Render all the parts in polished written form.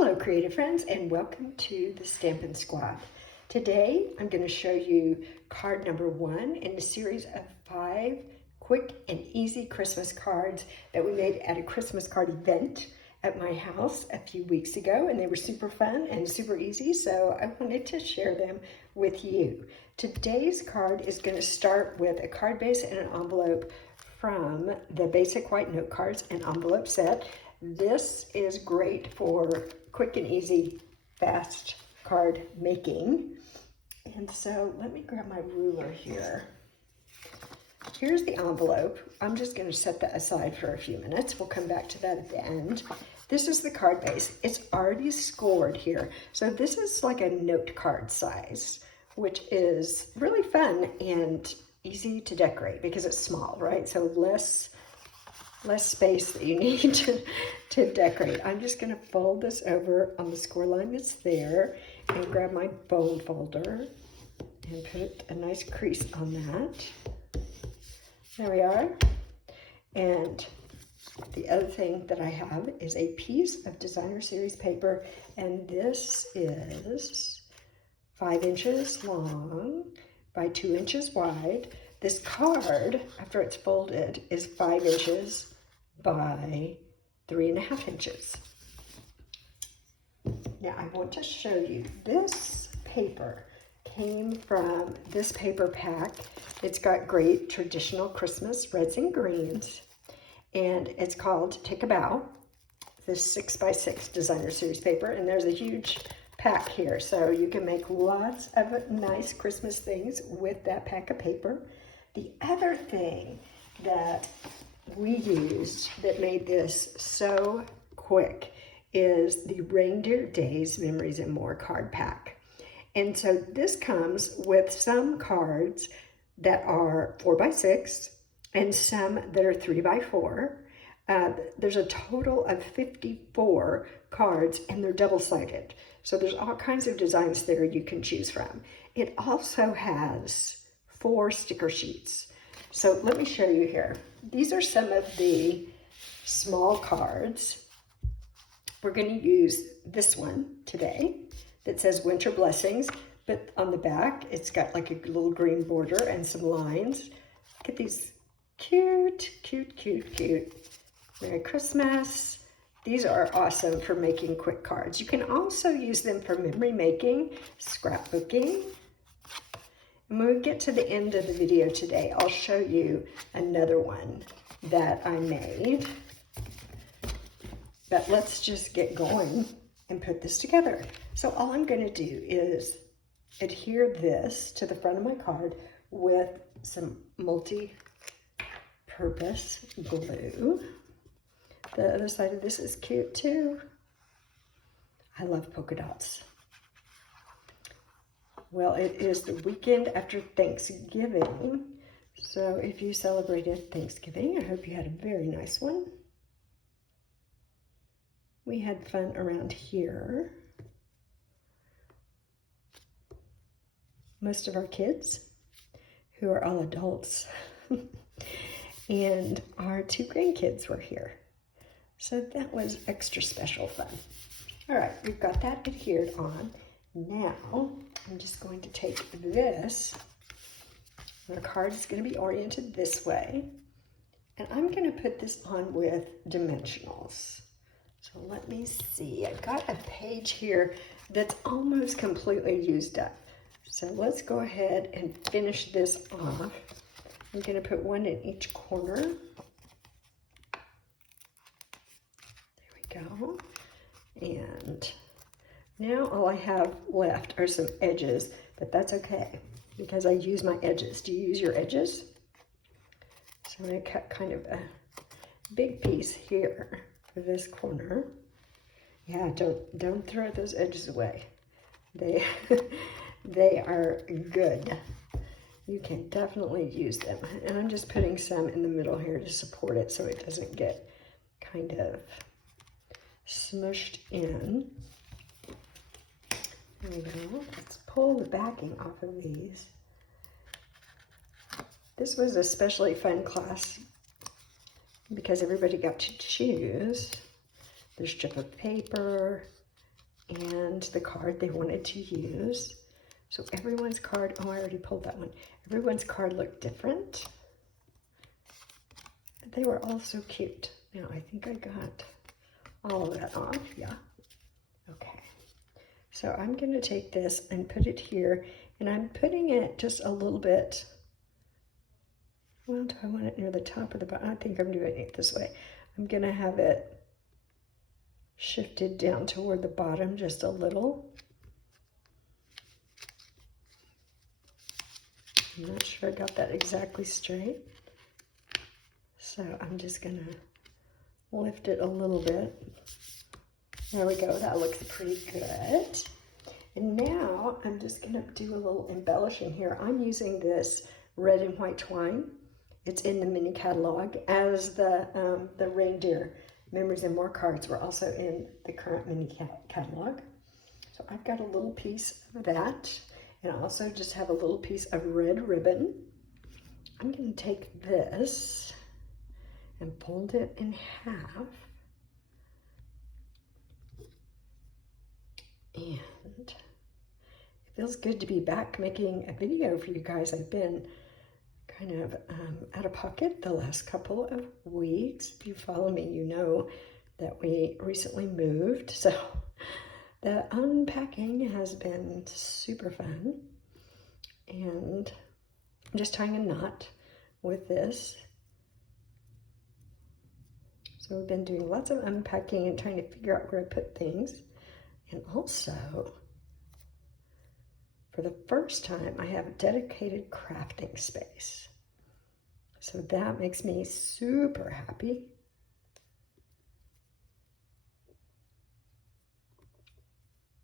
Hello creative friends and welcome to the Stampin' Squad. Today I'm going to show you card number 1 in a series of 5 quick and easy Christmas cards that we made at a Christmas card event at my house a few weeks ago, and they were super fun and super easy, so I wanted to share them with you. Today's card is going to start with a card base and an envelope from the basic white note cards and envelope set. This is great for quick and easy, fast card making. And so let me grab my ruler here. Here's the envelope. I'm just going to set that aside for a few minutes. We'll come back to that at the end. This is the card base. It's already scored here. So this is like a note card size, which is really fun and easy to decorate because it's small, right? So less space that you need to decorate. I'm just going to fold this over on the score line that's there and grab my bone folder and put a nice crease on that. There we are. And the other thing that I have is a piece of designer series paper, and this is 5 inches long by 2 inches wide. This card, after it's folded, is 5 inches by 3.5 inches. Now I want to show you, this paper came from this paper pack. It's got great traditional Christmas reds and greens, and it's called Take a Bow, this 6x6 designer series paper, and there's a huge pack here, so you can make lots of nice Christmas things with that pack of paper. The other thing that we used that made this so quick is the Reindeer Days Memories and More card pack. And so this comes with some cards that are 4x6 and some that are 3x4. There's a total of 54 cards, and they're double-sided. So there's all kinds of designs there you can choose from. It also has 4 sticker sheets. So let me show you here. These are some of the small cards. We're going to use this one today that says Winter Blessings, but on the back it's got like a little green border and some lines. Look at these cute, cute, cute, cute. Merry Christmas. These are awesome for making quick cards. You can also use them for memory making, scrapbooking. And when we get to the end of the video today, I'll show you another one that I made. But let's just get going and put this together. So all I'm going to do is adhere this to the front of my card with some multi-purpose glue. The other side of this is cute too. I love polka dots. Well, it is the weekend after Thanksgiving, so if you celebrated Thanksgiving, I hope you had a very nice one. We had fun around here. Most of our kids, who are all adults, and our 2 grandkids were here. So that was extra special fun. All right, we've got that adhered on. Now, I'm just going to take this, and the card is going to be oriented this way, and I'm going to put this on with dimensionals. So let me see, I've got a page here that's almost completely used up. So let's go ahead and finish this off. I'm going to put one in each corner. There we go. And now all I have left are some edges, but that's okay because I use my edges. Do you use your edges? So I'm going to cut kind of a big piece here for this corner. Yeah, don't throw those edges away. They they are good. You can definitely use them. And I'm just putting some in the middle here to support it so it doesn't get kind of smushed in. There we go. Let's pull the backing off of these. This was a especially fun class because everybody got to choose their strip of paper, and the card they wanted to use. So everyone's card, oh, I already pulled that one. Everyone's card looked different. They were all so cute. Now, I think I got all of that off, yeah. Okay, so I'm gonna take this and put it here, and I'm putting it just a little bit, well, do I want it near the top of the bottom? I think I'm doing it this way. I'm gonna have it shifted down toward the bottom just a little. I'm not sure I got that exactly straight. So I'm just gonna lift it a little bit. There we go, that looks pretty good. And now I'm just gonna do a little embellishing here. I'm using this red and white twine. It's in the mini catalog, as the Reindeer Memories and More cards were also in the current mini catalog. So I've got a little piece of that. And I also just have a little piece of red ribbon. I'm going to take this and fold it in half. And it feels good to be back making a video for you guys. I've been kind of out of pocket the last couple of weeks. If you follow me, you know that we recently moved. So the unpacking has been super fun, and I'm just tying a knot with this. So we've been doing lots of unpacking and trying to figure out where to put things. And also, for the first time, I have a dedicated crafting space. So that makes me super happy.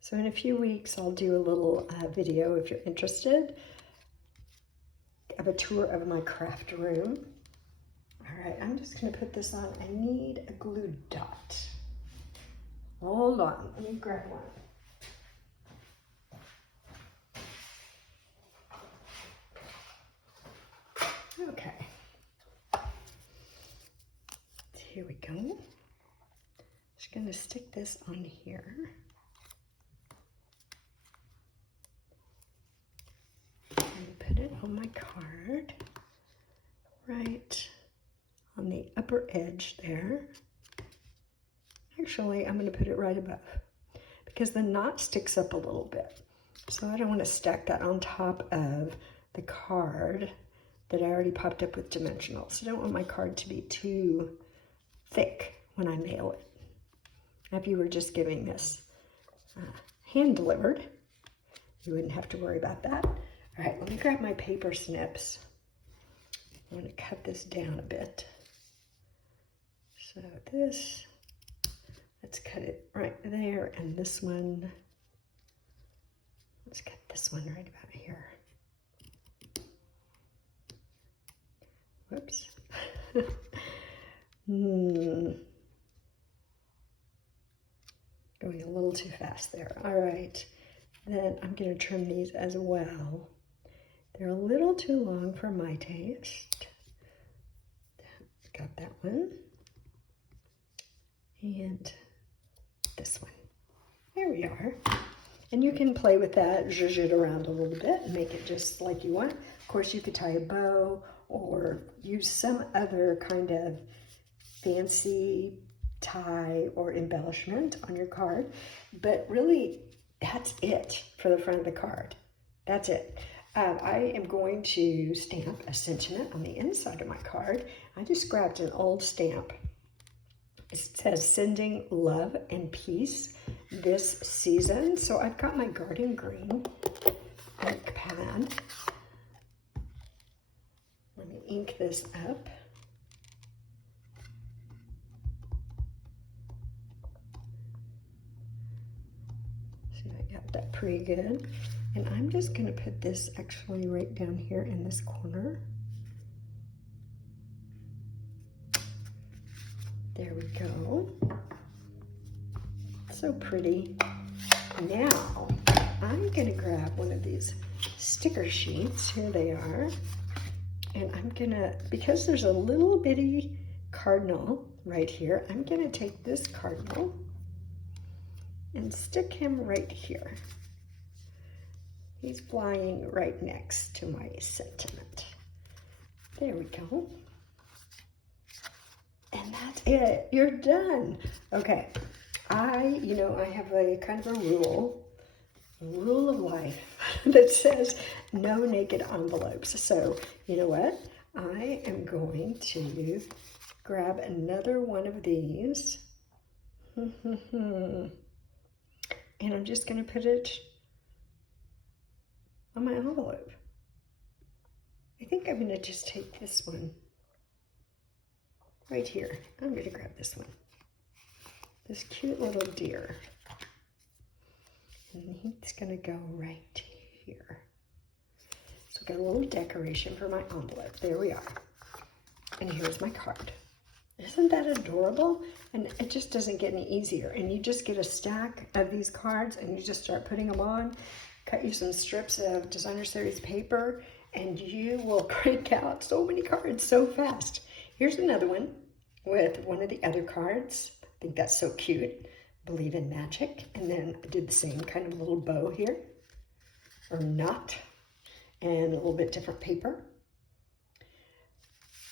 So in a few weeks, I'll do a little video if you're interested of a tour of my craft room. All right, I'm just gonna put this on. I need a glue dot. Hold on, let me grab one. Okay, here we go. Just gonna stick this on here. Put it on my card, right on the upper edge there. Actually, I'm going to put it right above because the knot sticks up a little bit. So I don't want to stack that on top of the card that I already popped up with dimensionals. I don't want my card to be too thick when I mail it. If you were just giving this hand delivered, you wouldn't have to worry about that. All right, let me grab my paper snips. I'm going to cut this down a bit. So this, let's cut it right there, and this one, let's cut this one right about here. Whoops. Going a little too fast there. All right, then I'm going to trim these as well. They're a little too long for my taste. Got that one. And this one. There we are. And you can play with that, zhuzh it around a little bit and make it just like you want. Of course, you could tie a bow or use some other kind of fancy tie or embellishment on your card. But really, that's it for the front of the card. That's it. I am going to stamp a sentiment on the inside of my card. I just grabbed an old stamp. It says sending love and peace this season. So I've got my garden green ink pad. Let me ink this up. See, I got that pretty good. And I'm just going to put this actually right down here in this corner. There we go. So pretty. Now, I'm going to grab one of these sticker sheets. Here they are. And I'm going to, because there's a little bitty cardinal right here, I'm going to take this cardinal and stick him right here. He's flying right next to my sentiment. There we go. And that's it. You're done. Okay. I have a kind of a rule of life that says no naked envelopes. So, you know what? I am going to grab another one of these. And I'm just going to put it on my envelope. I think I'm going to just take this one right here. I'm going to grab this one. This cute little deer. And he's going to go right here. So I've got a little decoration for my envelope. There we are. And here's my card. Isn't that adorable? And it just doesn't get any easier. And you just get a stack of these cards and you just start putting them on. Cut you some strips of designer series paper and you will crank out so many cards so fast. Here's another one with one of the other cards. I think that's so cute. Believe in magic. And then I did the same kind of little bow here, or knot, and a little bit different paper.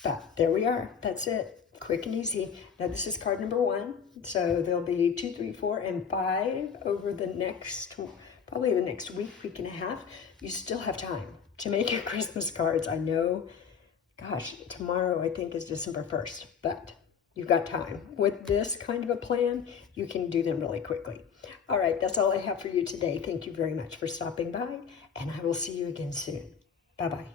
But there we are. That's it. Quick and easy. Now this is card number 1. So there'll be 2, 3, 4, and 5 over the next, probably the next week, week and a half. You still have time to make your Christmas cards. I know, gosh, tomorrow I think is December 1st, but you've got time. With this kind of a plan, you can do them really quickly. All right, that's all I have for you today. Thank you very much for stopping by, and I will see you again soon. Bye-bye.